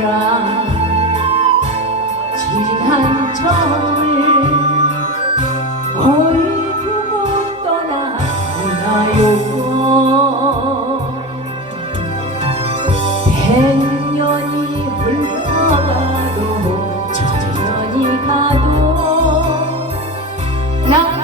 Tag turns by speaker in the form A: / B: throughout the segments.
A: 따라 지한 점을 거의 두고 떠나나요? 백년이 흘러가도 천년이 가도 나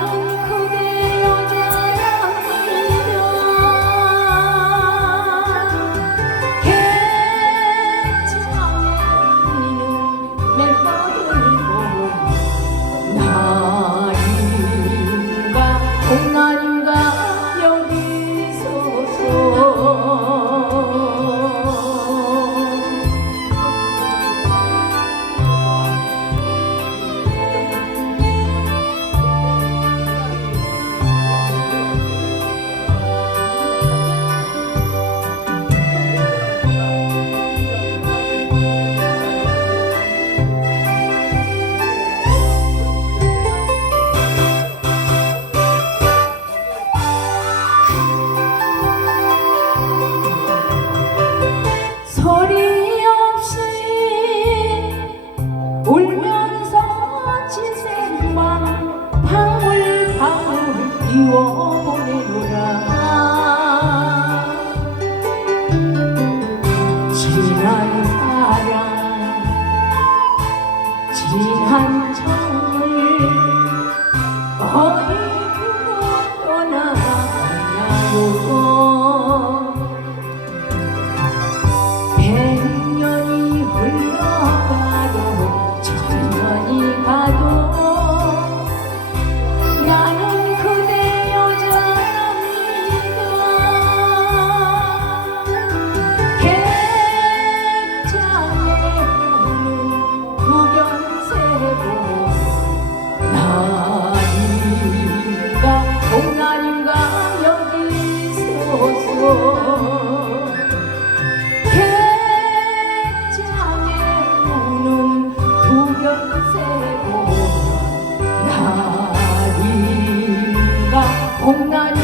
A: 비워 보내노라. 진한 사랑 진한 정. 红那。